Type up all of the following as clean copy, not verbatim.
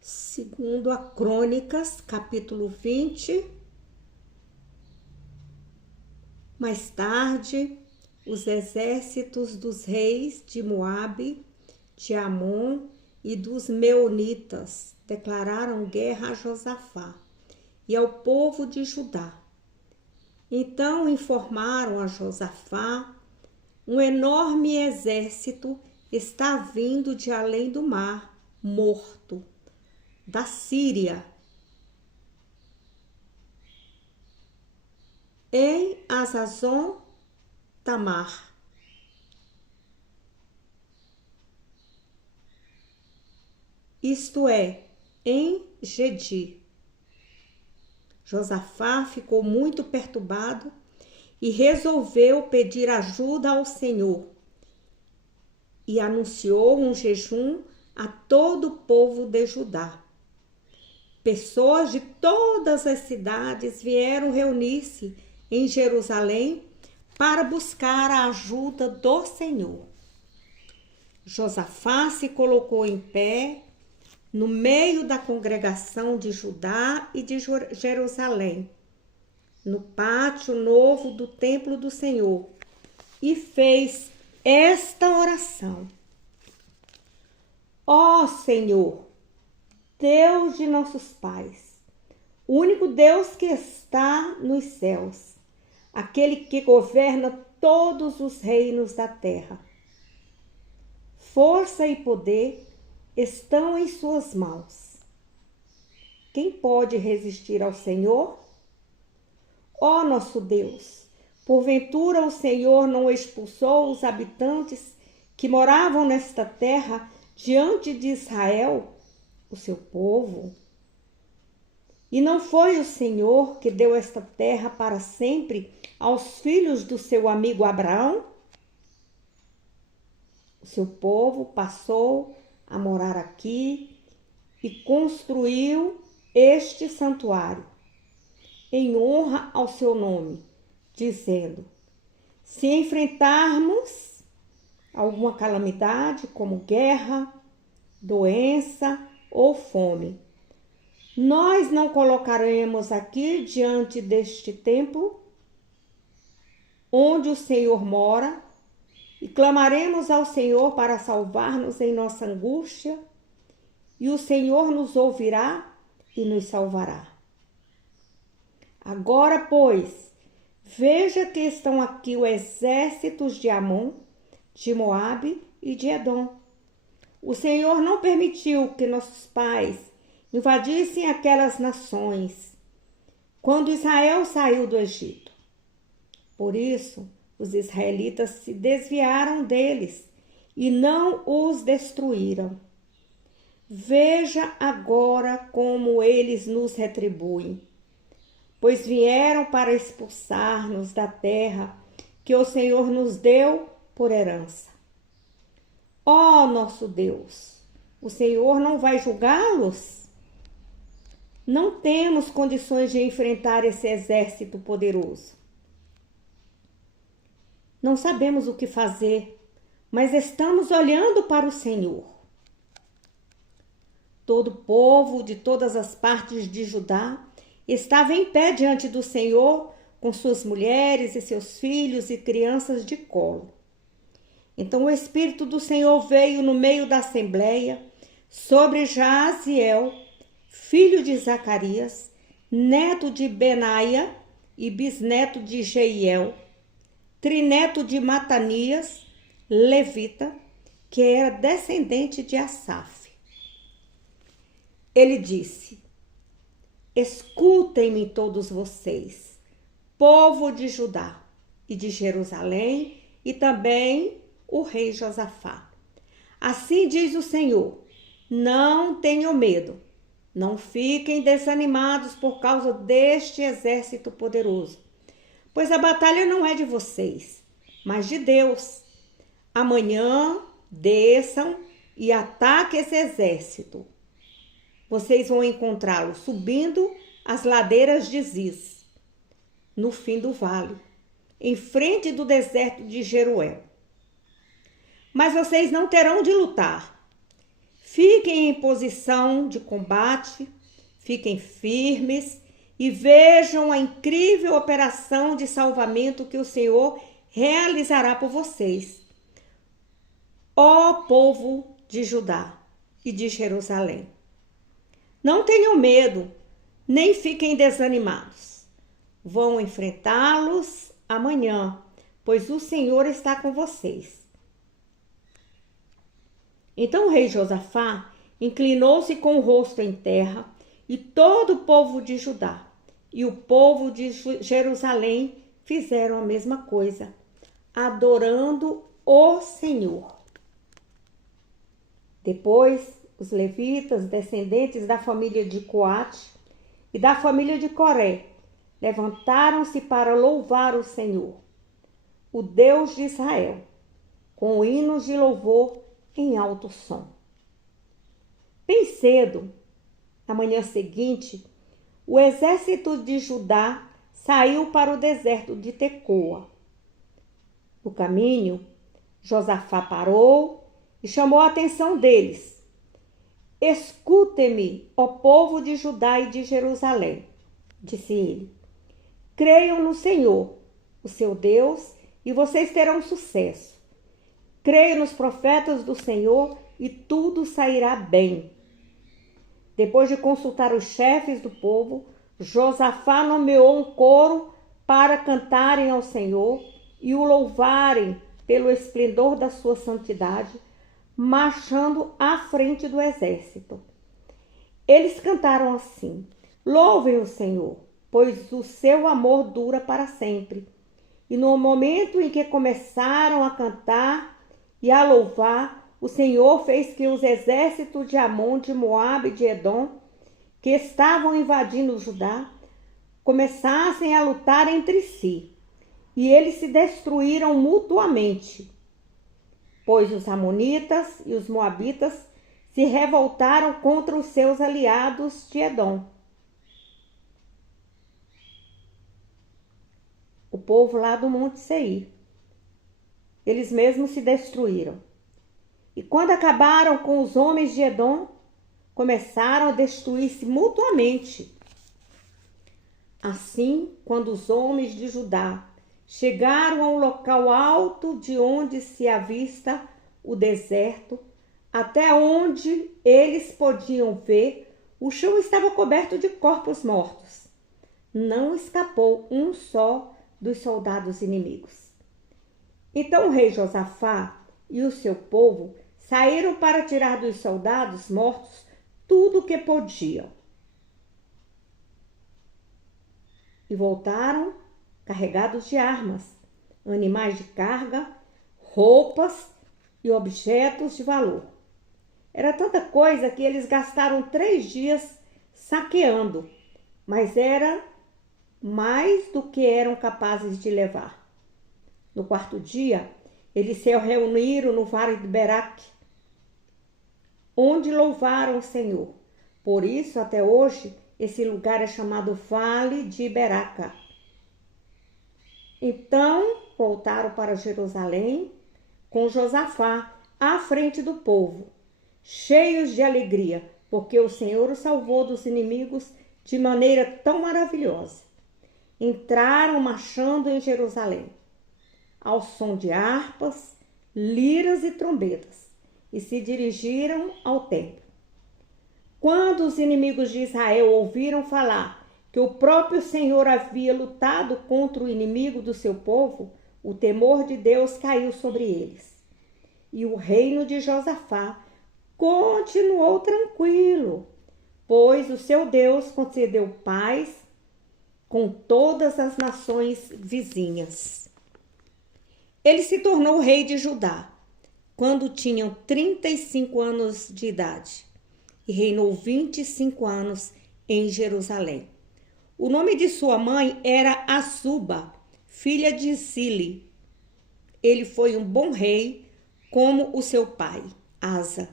Segundo a Crônicas, capítulo 20. Mais tarde, os exércitos dos reis de Moabe, de Amon e dos Meunitas declararam guerra a Josafá e ao povo de Judá. Então informaram a Josafá: um enorme exército está vindo de além do mar morto, da Síria. Em Hazazon Tamar. Isto é, em Gedi. Josafá ficou muito perturbado e resolveu pedir ajuda ao Senhor. E anunciou um jejum a todo o povo de Judá. Pessoas de todas as cidades vieram reunir-se em Jerusalém para buscar a ajuda do Senhor. Josafá se colocou em pé no meio da congregação de Judá e de Jerusalém, no pátio novo do templo do Senhor, e fez esta oração: Ó Senhor, Deus de nossos pais, o único Deus que está nos céus, aquele que governa todos os reinos da terra. Força e poder estão em suas mãos. Quem pode resistir ao Senhor? Ó nosso Deus, porventura o Senhor não expulsou os habitantes que moravam nesta terra diante de Israel, o seu povo? E não foi o Senhor que deu esta terra para sempre aos filhos do seu amigo Abraão? O seu povo passou a morar aqui e construiu este santuário em honra ao seu nome, dizendo: se enfrentarmos alguma calamidade, como guerra, doença ou fome, nós não colocaremos aqui diante deste templo onde o Senhor mora e clamaremos ao Senhor para salvar-nos em nossa angústia, e o Senhor nos ouvirá e nos salvará. Agora, pois, veja que estão aqui os exércitos de Amon, de Moabe e de Edom. O Senhor não permitiu que nossos pais invadissem aquelas nações quando Israel saiu do Egito. Por isso, os israelitas se desviaram deles e não os destruíram. Veja agora como eles nos retribuem, pois vieram para expulsar-nos da terra que o Senhor nos deu por herança. Ó nosso Deus, o Senhor não vai julgá-los? Não temos condições de enfrentar esse exército poderoso. Não sabemos o que fazer, mas estamos olhando para o Senhor. Todo o povo de todas as partes de Judá estava em pé diante do Senhor, com suas mulheres e seus filhos e crianças de colo. Então o Espírito do Senhor veio no meio da assembleia sobre Jaaziel, filho de Zacarias, neto de Benaia e bisneto de Jeiel, trineto de Matanias, levita, que era descendente de Asaf. Ele disse: escutem-me todos vocês, povo de Judá e de Jerusalém, e também o rei Josafá. Assim diz o Senhor: não tenham medo, não fiquem desanimados por causa deste exército poderoso, pois a batalha não é de vocês, mas de Deus. Amanhã desçam e ataquem esse exército. Vocês vão encontrá-lo subindo as ladeiras de Ziz, no fim do vale, em frente do deserto de Jeruel. Mas vocês não terão de lutar. Fiquem em posição de combate, fiquem firmes e vejam a incrível operação de salvamento que o Senhor realizará por vocês, ó povo de Judá e de Jerusalém. Não tenham medo, nem fiquem desanimados. Vão enfrentá-los amanhã, pois o Senhor está com vocês. Então o rei Josafá inclinou-se com o rosto em terra, e todo o povo de Judá e o povo de Jerusalém fizeram a mesma coisa, adorando o Senhor. Depois, os levitas, descendentes da família de Coate e da família de Coré, levantaram-se para louvar o Senhor, o Deus de Israel, com hinos de louvor em alto som. Bem cedo, na manhã seguinte, o exército de Judá saiu para o deserto de Tecoa. No caminho, Josafá parou e chamou a atenção deles. Escutem-me, ó povo de Judá e de Jerusalém, disse ele. Creiam no Senhor, o seu Deus, e vocês terão sucesso. Creiam nos profetas do Senhor e tudo sairá bem. Depois de consultar os chefes do povo, Josafá nomeou um coro para cantarem ao Senhor e o louvarem pelo esplendor da sua santidade, marchando à frente do exército. Eles cantaram assim: louvem o Senhor, pois o seu amor dura para sempre. E no momento em que começaram a cantar e a louvar, o Senhor fez que os exércitos de Amon, de Moabe e de Edom, que estavam invadindo Judá, começassem a lutar entre si. E eles se destruíram mutuamente, pois os amonitas e os moabitas se revoltaram contra os seus aliados de Edom. O povo lá do Monte Seir. Eles mesmos se destruíram. E quando acabaram com os homens de Edom, começaram a destruir-se mutuamente. Assim, quando os homens de Judá chegaram a um local alto de onde se avista o deserto, até onde eles podiam ver, o chão estava coberto de corpos mortos. Não escapou um só dos soldados inimigos. Então o rei Josafá e o seu povo saíram para tirar dos soldados mortos tudo o que podiam. E voltaram carregados de armas, animais de carga, roupas e objetos de valor. Era tanta coisa que eles gastaram 3 dias saqueando, mas era mais do que eram capazes de levar. No 4º dia, eles se reuniram no Vale de Beraque, onde louvaram o Senhor. Por isso, até hoje, esse lugar é chamado Vale de Beraca. Então, voltaram para Jerusalém com Josafá à frente do povo, cheios de alegria, porque o Senhor o salvou dos inimigos de maneira tão maravilhosa. Entraram marchando em Jerusalém, ao som de harpas, liras e trombetas, e se dirigiram ao templo. Quando os inimigos de Israel ouviram falar que o próprio Senhor havia lutado contra o inimigo do seu povo, o temor de Deus caiu sobre eles. E o reino de Josafá continuou tranquilo, pois o seu Deus concedeu paz com todas as nações vizinhas. Ele se tornou rei de Judá quando tinham 35 anos de idade e reinou 25 anos em Jerusalém. O nome de sua mãe era Azuba, filha de Zili. Ele foi um bom rei, como o seu pai, Asa,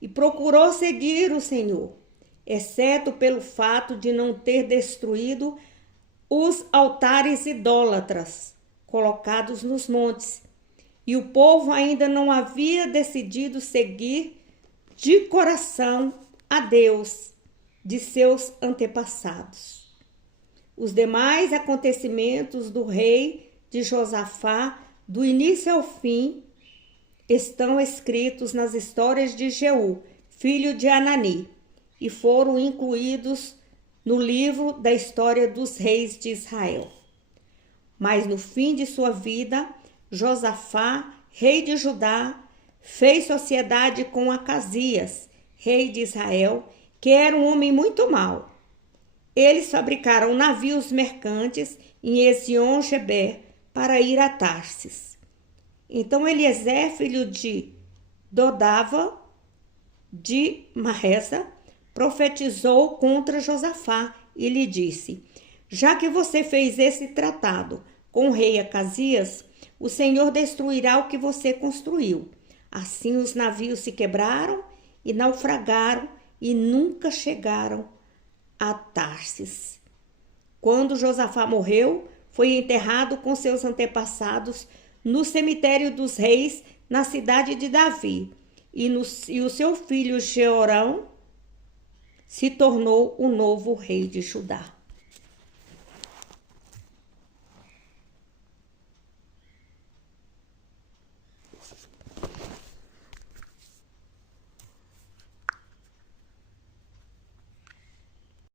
e procurou seguir o Senhor, exceto pelo fato de não ter destruído os altares idólatras colocados nos montes. E o povo ainda não havia decidido seguir de coração a Deus de seus antepassados. Os demais acontecimentos do rei de Josafá, do início ao fim, estão escritos nas histórias de Jeú, filho de Anani, e foram incluídos no livro da história dos reis de Israel. Mas no fim de sua vida, Josafá, rei de Judá, fez sociedade com Acasias, rei de Israel, que era um homem muito mau. Eles fabricaram navios mercantes em Ezion-Geber para ir a Tarsis. Então Eliezer, filho de Dodava, de Marresa, profetizou contra Josafá e lhe disse: já que você fez esse tratado com o rei Acasias, o Senhor destruirá o que você construiu. Assim os navios se quebraram e naufragaram e nunca chegaram a Tarsis. Quando Josafá morreu, foi enterrado com seus antepassados no cemitério dos reis, na cidade de Davi, e o seu filho Jeorão se tornou o novo rei de Judá.